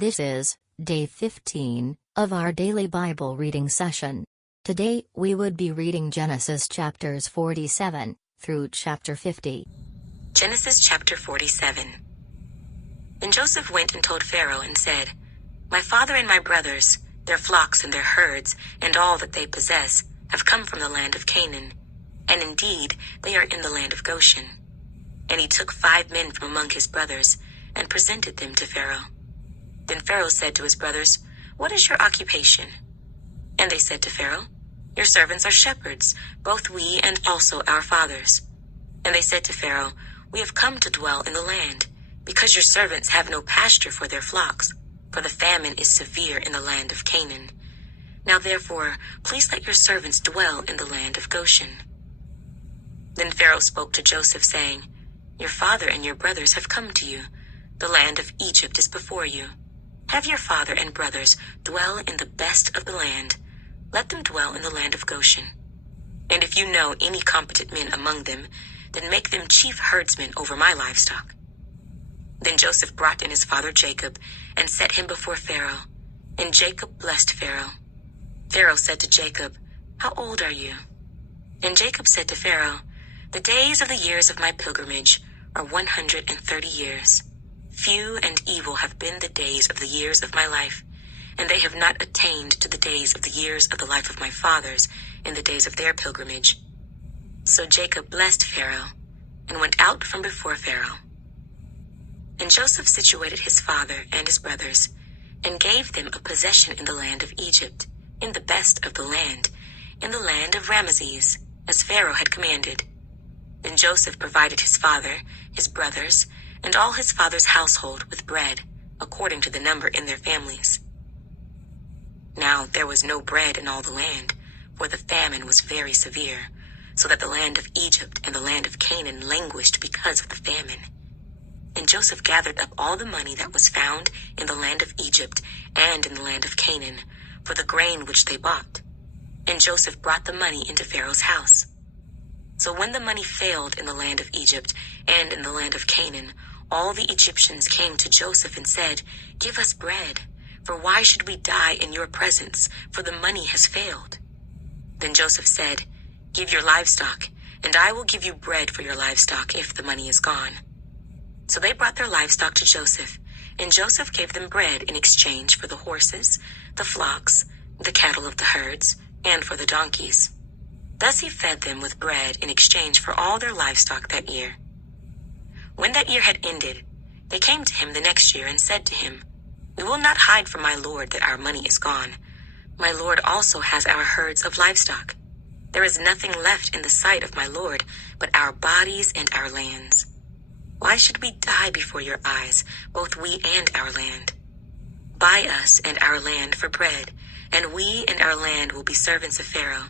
This is day 15 of our daily Bible reading session. Today we would be reading Genesis chapters 47 through chapter 50. Genesis chapter 47. Then Joseph went and told Pharaoh and said, "My father and my brothers, their flocks and their herds, and all that they possess, have come from the land of Canaan. And indeed, they are in the land of Goshen." And he took 5 men from among his brothers, and presented them to Pharaoh. Then Pharaoh said to his brothers, "What is your occupation?" And they said to Pharaoh, "Your servants are shepherds, both we and also our fathers." And they said to Pharaoh, "We have come to dwell in the land, because your servants have no pasture for their flocks, for the famine is severe in the land of Canaan. Now therefore, please let your servants dwell in the land of Goshen." Then Pharaoh spoke to Joseph, saying, "Your father and your brothers have come to you. The land of Egypt is before you. Have your father and brothers dwell in the best of the land. Let them dwell in the land of Goshen. And if you know any competent men among them, then make them chief herdsmen over my livestock." Then Joseph brought in his father Jacob and set him before Pharaoh. And Jacob blessed Pharaoh. Pharaoh said to Jacob, "How old are you?" And Jacob said to Pharaoh, "The days of the years of my pilgrimage are 130 years. Few and evil have been the days of the years of my life, and they have not attained to the days of the years of the life of my fathers in the days of their pilgrimage." So Jacob blessed Pharaoh, and went out from before Pharaoh. And Joseph situated his father and his brothers, and gave them a possession in the land of Egypt, in the best of the land, in the land of Ramesses, as Pharaoh had commanded. Then Joseph provided his father, his brothers, and all his father's household with bread, according to the number in their families. Now there was no bread in all the land, for the famine was very severe, so that the land of Egypt and the land of Canaan languished because of the famine. And Joseph gathered up all the money that was found in the land of Egypt and in the land of Canaan, for the grain which they bought. And Joseph brought the money into Pharaoh's house. So when the money failed in the land of Egypt and in the land of Canaan, all the Egyptians came to Joseph and said, "Give us bread, for why should we die in your presence, for the money has failed?" Then Joseph said, "Give your livestock, and I will give you bread for your livestock if the money is gone." So they brought their livestock to Joseph, and Joseph gave them bread in exchange for the horses, the flocks, the cattle of the herds, and for the donkeys. Thus he fed them with bread in exchange for all their livestock that year. When that year had ended, they came to him the next year and said to him, "We will not hide from my lord that our money is gone. My lord also has our herds of livestock. There is nothing left in the sight of my lord but our bodies and our lands. Why should we die before your eyes, both we and our land? Buy us and our land for bread, and we and our land will be servants of Pharaoh.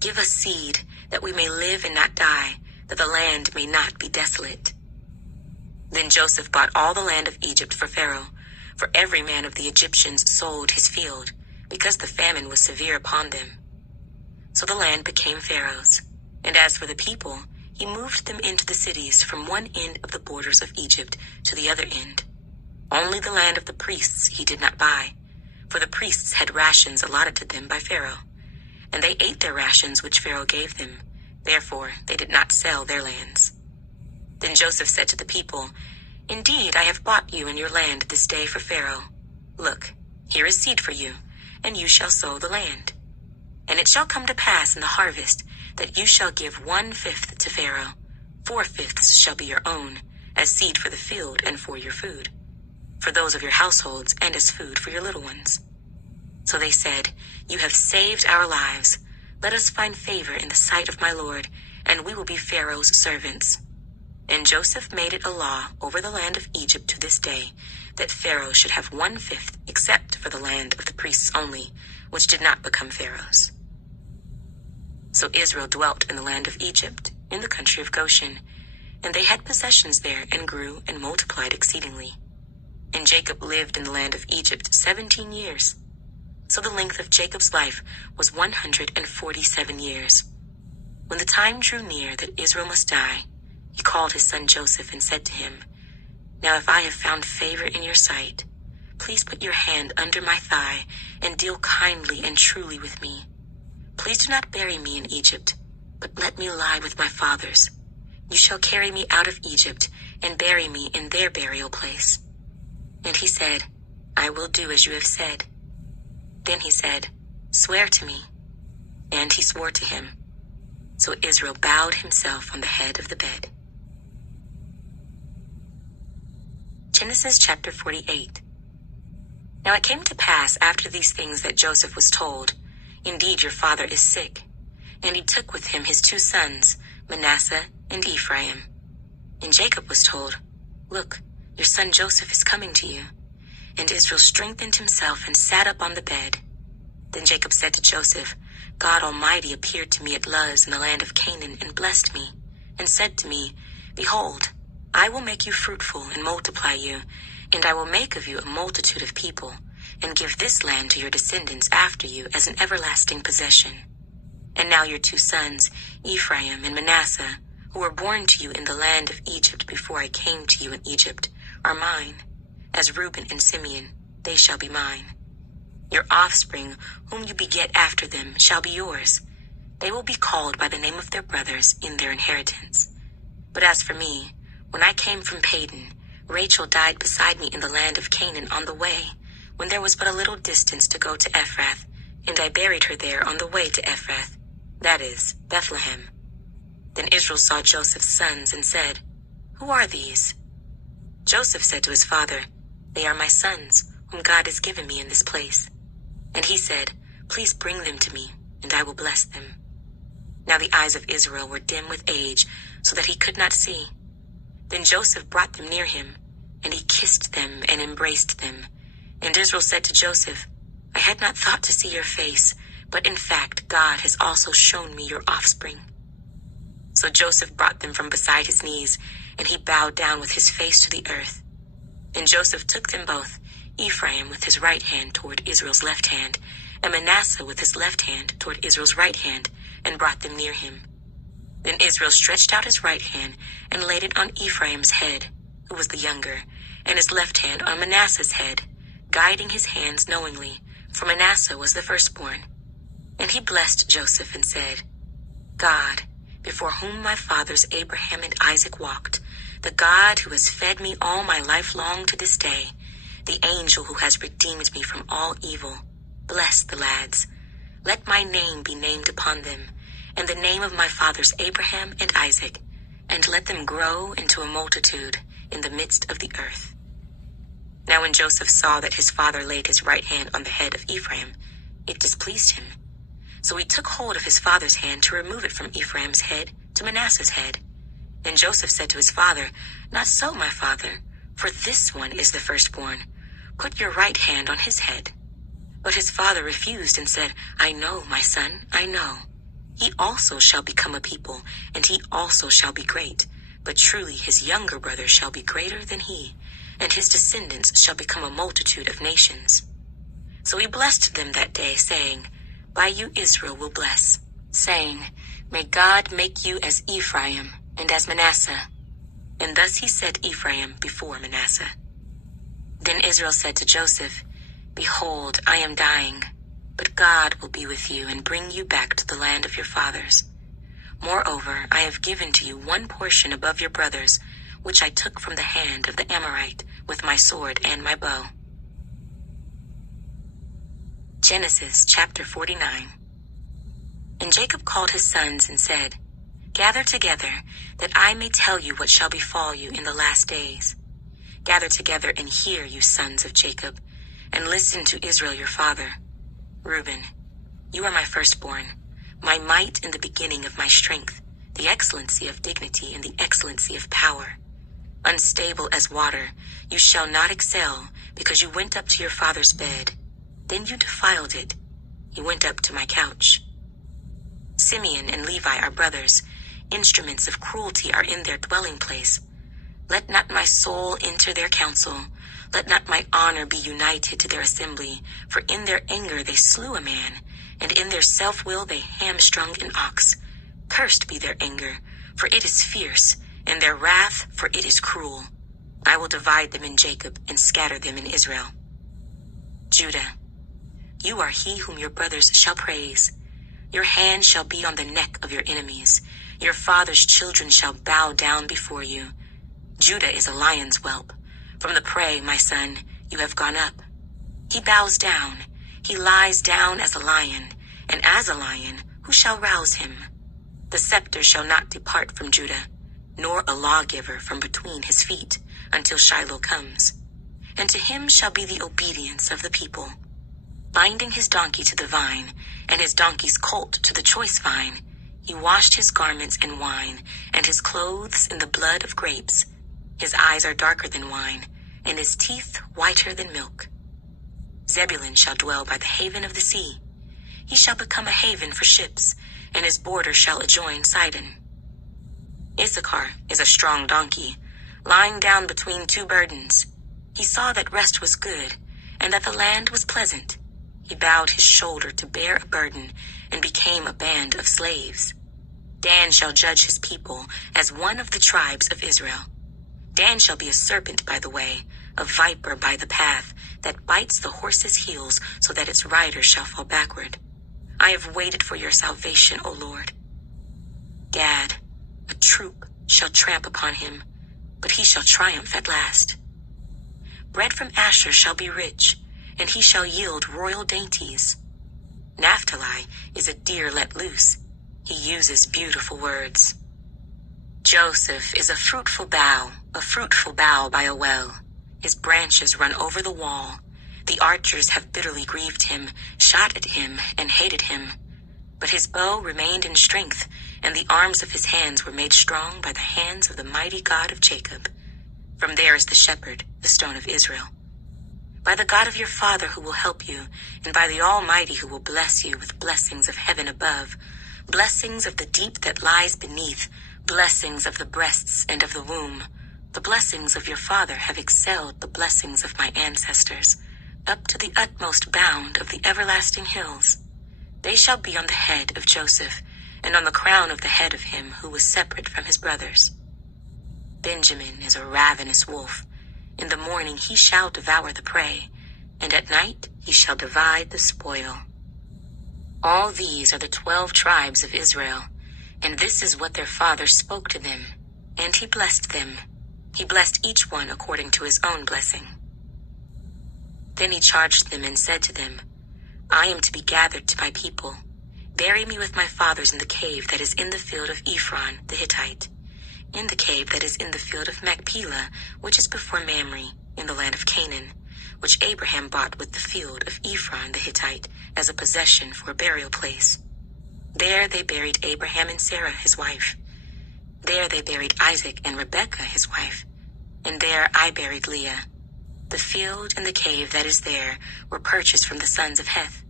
Give us seed, that we may live and not die, that the land may not be desolate." Then Joseph bought all the land of Egypt for Pharaoh, for every man of the Egyptians sold his field, because the famine was severe upon them. So the land became Pharaoh's, and as for the people, he moved them into the cities from one end of the borders of Egypt to the other end. Only the land of the priests he did not buy, for the priests had rations allotted to them by Pharaoh, and they ate their rations which Pharaoh gave them. Therefore they did not sell their lands. Then Joseph said to the people, "Indeed, I have bought you and your land this day for Pharaoh. Look, here is seed for you, and you shall sow the land. And it shall come to pass in the harvest that you shall give 1/5 to Pharaoh. 4/5 shall be your own, as seed for the field and for your food, for those of your households and as food for your little ones." So they said, "You have saved our lives. Let us find favor in the sight of my lord, and we will be Pharaoh's servants." And Joseph made it a law over the land of Egypt to this day, that Pharaoh should have 1/5, except for the land of the priests only, which did not become Pharaoh's. So Israel dwelt in the land of Egypt, in the country of Goshen, and they had possessions there, and grew and multiplied exceedingly. And Jacob lived in the land of Egypt 17 years. So the length of Jacob's life was 147 years. When the time drew near that Israel must die, he called his son Joseph and said to him, "Now if I have found favor in your sight, please put your hand under my thigh and deal kindly and truly with me. Please do not bury me in Egypt, but let me lie with my fathers. You shall carry me out of Egypt and bury me in their burial place." And he said, "I will do as you have said." Then he said, "Swear to me." And he swore to him. So Israel bowed himself on the head of the bed. Genesis chapter 48. Now it came to pass after these things that Joseph was told, "Indeed your father is sick." And he took with him his 2 sons, Manasseh and Ephraim. And Jacob was told, "Look, your son Joseph is coming to you." And Israel strengthened himself and sat up on the bed. Then Jacob said to Joseph, "God Almighty appeared to me at Luz in the land of Canaan and blessed me, and said to me, 'Behold, I will make you fruitful and multiply you, and I will make of you a multitude of people, and give this land to your descendants after you as an everlasting possession.' And now your 2 sons, Ephraim and Manasseh, who were born to you in the land of Egypt before I came to you in Egypt, are mine. As Reuben and Simeon, they shall be mine. Your offspring, whom you beget after them, shall be yours. They will be called by the name of their brothers in their inheritance. But as for me, when I came from Padan, Rachel died beside me in the land of Canaan on the way, when there was but a little distance to go to Ephrath, and I buried her there on the way to Ephrath, that is, Bethlehem. Then Israel saw Joseph's sons and said, 'Who are these?' Joseph said to his father, 'They are my sons, whom God has given me in this place.' And he said, 'Please bring them to me, and I will bless them.' Now the eyes of Israel were dim with age, so that he could not see. Then Joseph brought them near him, and he kissed them and embraced them. And Israel said to Joseph, 'I had not thought to see your face, but in fact God has also shown me your offspring.' So Joseph brought them from beside his knees, and he bowed down with his face to the earth. And Joseph took them both, Ephraim with his right hand toward Israel's left hand, and Manasseh with his left hand toward Israel's right hand, and brought them near him. Then Israel stretched out his right hand and laid it on Ephraim's head, who was the younger, and his left hand on Manasseh's head, guiding his hands knowingly, for Manasseh was the firstborn. And he blessed Joseph and said, 'God, before whom my fathers Abraham and Isaac walked, the God who has fed me all my life long to this day, the angel who has redeemed me from all evil, bless the lads. Let my name be named upon them, and the name of my fathers Abraham and Isaac, and let them grow into a multitude in the midst of the earth.' Now when Joseph saw that his father laid his right hand on the head of Ephraim, it displeased him. So he took hold of his father's hand to remove it from Ephraim's head to Manasseh's head. And Joseph said to his father, 'Not so, my father, for this one is the firstborn. Put your right hand on his head.' But his father refused and said, 'I know, my son, I know. He also shall become a people, and he also shall be great. But truly his younger brother shall be greater than he, and his descendants shall become a multitude of nations.' So he blessed them that day, saying, 'By you Israel will bless,' saying, 'May God make you as Ephraim and as Manasseh.' And thus he set Ephraim before Manasseh. Then Israel said to Joseph, 'Behold, I am dying, but God will be with you and bring you back to the land of your fathers. Moreover, I have given to you one portion above your brothers, which I took from the hand of the Amorite with my sword and my bow.'" Genesis chapter 49. And Jacob called his sons and said, "Gather together, that I may tell you what shall befall you in the last days. Gather together and hear, you sons of Jacob, and listen to Israel your father. Reuben, you are my firstborn, my might in the beginning of my strength, the excellency of dignity and the excellency of power. Unstable as water, you shall not excel, because you went up to your father's bed. Then you defiled it. He went up to my couch. Simeon and Levi are brothers. Instruments of cruelty are in their dwelling place. Let not my soul enter their council. Let not my honor be united to their assembly. For in their anger they slew a man, and in their self-will they hamstrung an ox. Cursed be their anger, for it is fierce, and their wrath, for it is cruel. I will divide them in Jacob and scatter them in Israel. Judah, you are he whom your brothers shall praise. Your hand shall be on the neck of your enemies. Your father's children shall bow down before you. Judah is a lion's whelp. From the prey, my son, you have gone up. He bows down. He lies down as a lion, and as a lion, who shall rouse him? The scepter shall not depart from Judah, nor a lawgiver from between his feet, until Shiloh comes. And to him shall be the obedience of the people. Binding his donkey to the vine, and his donkey's colt to the choice vine, he washed his garments in wine, and his clothes in the blood of grapes. His eyes are darker than wine, and his teeth whiter than milk. Zebulun shall dwell by the haven of the sea. He shall become a haven for ships, and his border shall adjoin Sidon. Issachar is a strong donkey, lying down between two burdens. He saw that rest was good, and that the land was pleasant. He bowed his shoulder to bear a burden, and became a band of slaves. Dan shall judge his people as one of the tribes of Israel. Dan shall be a serpent by the way, a viper by the path, that bites the horse's heels so that its rider shall fall backward. I have waited for your salvation, O Lord. Gad, a troop shall tramp upon him, but he shall triumph at last. Bread from Asher shall be rich, and he shall yield royal dainties. Naphtali is a deer let loose. He uses beautiful words. Joseph is a fruitful bough by a well. His branches run over the wall. The archers have bitterly grieved him, shot at him, and hated him. But his bow remained in strength, and the arms of his hands were made strong by the hands of the mighty God of Jacob. From there is the shepherd, the stone of Israel. By the God of your father who will help you, and by the Almighty who will bless you with blessings of heaven above, blessings of the deep that lies beneath, blessings of the breasts and of the womb. The blessings of your father have excelled the blessings of my ancestors, up to the utmost bound of the everlasting hills. They shall be on the head of Joseph, and on the crown of the head of him who was separate from his brothers. Benjamin is a ravenous wolf. In the morning he shall devour the prey, and at night he shall divide the spoil. All these are the 12 tribes of Israel, and this is what their father spoke to them, and he blessed them. He blessed each one according to his own blessing. Then he charged them and said to them, I am to be gathered to my people. Bury me with my fathers in the cave that is in the field of Ephron the Hittite, in the cave that is in the field of Machpelah, which is before Mamre, in the land of Canaan, which Abraham bought with the field of Ephron the Hittite as a possession for a burial place. There they buried Abraham and Sarah his wife. There they buried Isaac and Rebekah his wife, and there I buried Leah. The field and the cave that is there were purchased from the sons of Heth.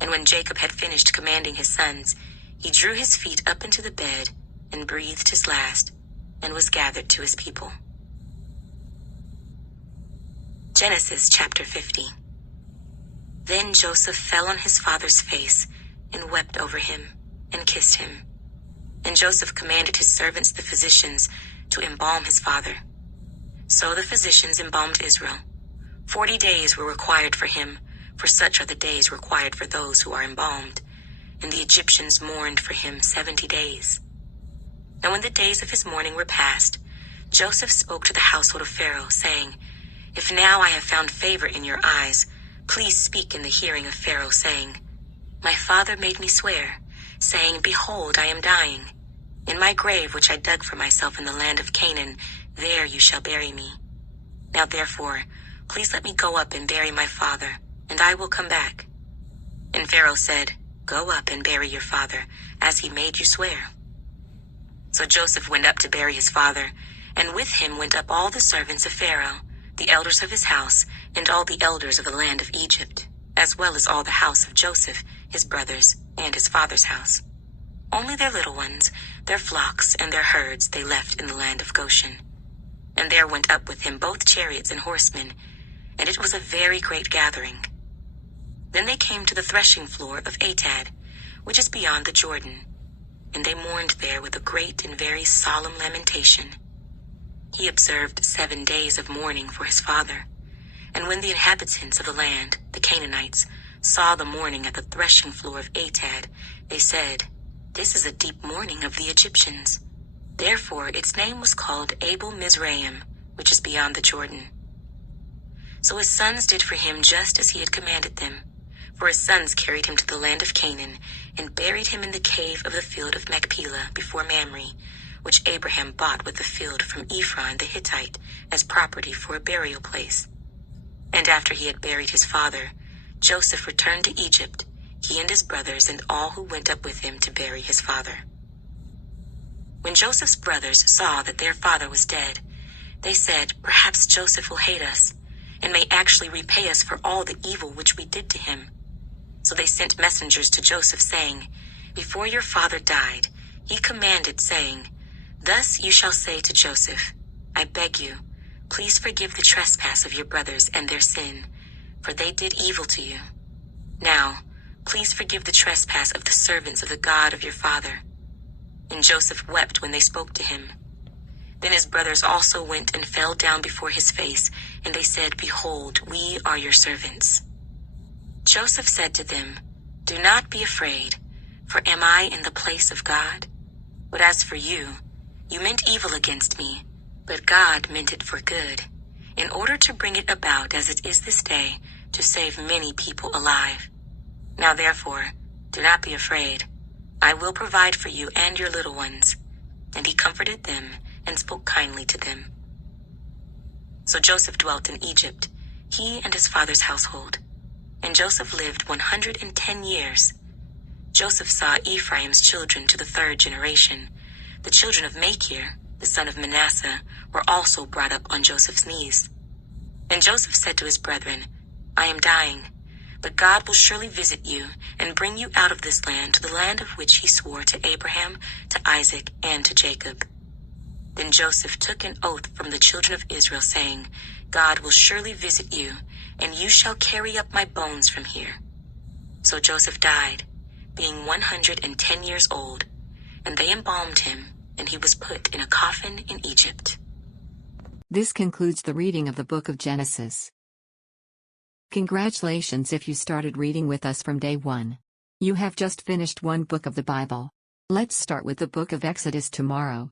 And when Jacob had finished commanding his sons, he drew his feet up into the bed and breathed his last, and was gathered to his people. Genesis chapter 50. Then Joseph fell on his father's face and wept over him and kissed him. And Joseph commanded his servants the physicians to embalm his father. So the physicians embalmed Israel. 40 days were required for him, for such are the days required for those who are embalmed. And the Egyptians mourned for him 70 days. Now when the days of his mourning were past, Joseph spoke to the household of Pharaoh, saying, If now I have found favor in your eyes, please speak in the hearing of Pharaoh, saying, My father made me swear, saying, Behold, I am dying. In my grave which I dug for myself in the land of Canaan, there you shall bury me. Now therefore, please let me go up and bury my father, and I will come back. And Pharaoh said, Go up and bury your father, as he made you swear. So Joseph went up to bury his father, and with him went up all the servants of Pharaoh, the elders of his house, and all the elders of the land of Egypt, as well as all the house of Joseph, his brothers, and his father's house. Only their little ones, their flocks, and their herds they left in the land of Goshen. And there went up with him both chariots and horsemen, and it was a very great gathering. Then they came to the threshing floor of Atad, which is beyond the Jordan, and they mourned there with a great and very solemn lamentation. He observed 7 days of mourning for his father, And when the inhabitants of the land, the Canaanites, saw the mourning at the threshing floor of Atad, they said, "This is a deep mourning of the Egyptians." Therefore its name was called Abel Mizraim, which is beyond the Jordan. So his sons did for him just as he had commanded them. For his sons carried him to the land of Canaan, and buried him in the cave of the field of Machpelah before Mamre, which Abraham bought with the field from Ephron the Hittite as property for a burial place. And after he had buried his father, Joseph returned to Egypt, he and his brothers and all who went up with him to bury his father. When Joseph's brothers saw that their father was dead, they said, "Perhaps Joseph will hate us, and may actually repay us for all the evil which we did to him." So they sent messengers to Joseph, saying, "Before your father died, he commanded, saying, 'Thus you shall say to Joseph, I beg you, please forgive the trespass of your brothers and their sin, for they did evil to you. Now, please forgive the trespass of the servants of the God of your father.' And Joseph wept when they spoke to him. Then his brothers also went and fell down before his face, and they said, 'Behold, we are your servants.' Joseph said to them, 'Do not be afraid, for am I in the place of God? But as for you, you meant evil against me, but God meant it for good, in order to bring it about as it is this day, to save many people alive. Now therefore, do not be afraid. I will provide for you and your little ones.' And he comforted them and spoke kindly to them. So Joseph dwelt in Egypt, he and his father's household. And Joseph lived 110 years. Joseph saw Ephraim's children to the third generation. The children of Machir, the son of Manasseh, were also brought up on Joseph's knees. And Joseph said to his brethren, 'I am dying, but God will surely visit you and bring you out of this land to the land of which he swore to Abraham, to Isaac, and to Jacob.' Then Joseph took an oath from the children of Israel, saying, 'God will surely visit you, and you shall carry up my bones from here.' So Joseph died, being 110 years old, and they embalmed him, and he was put in a coffin in Egypt." This concludes the reading of the book of Genesis. Congratulations if you started reading with us from day one. You have just finished one book of the Bible. Let's start with the book of Exodus tomorrow.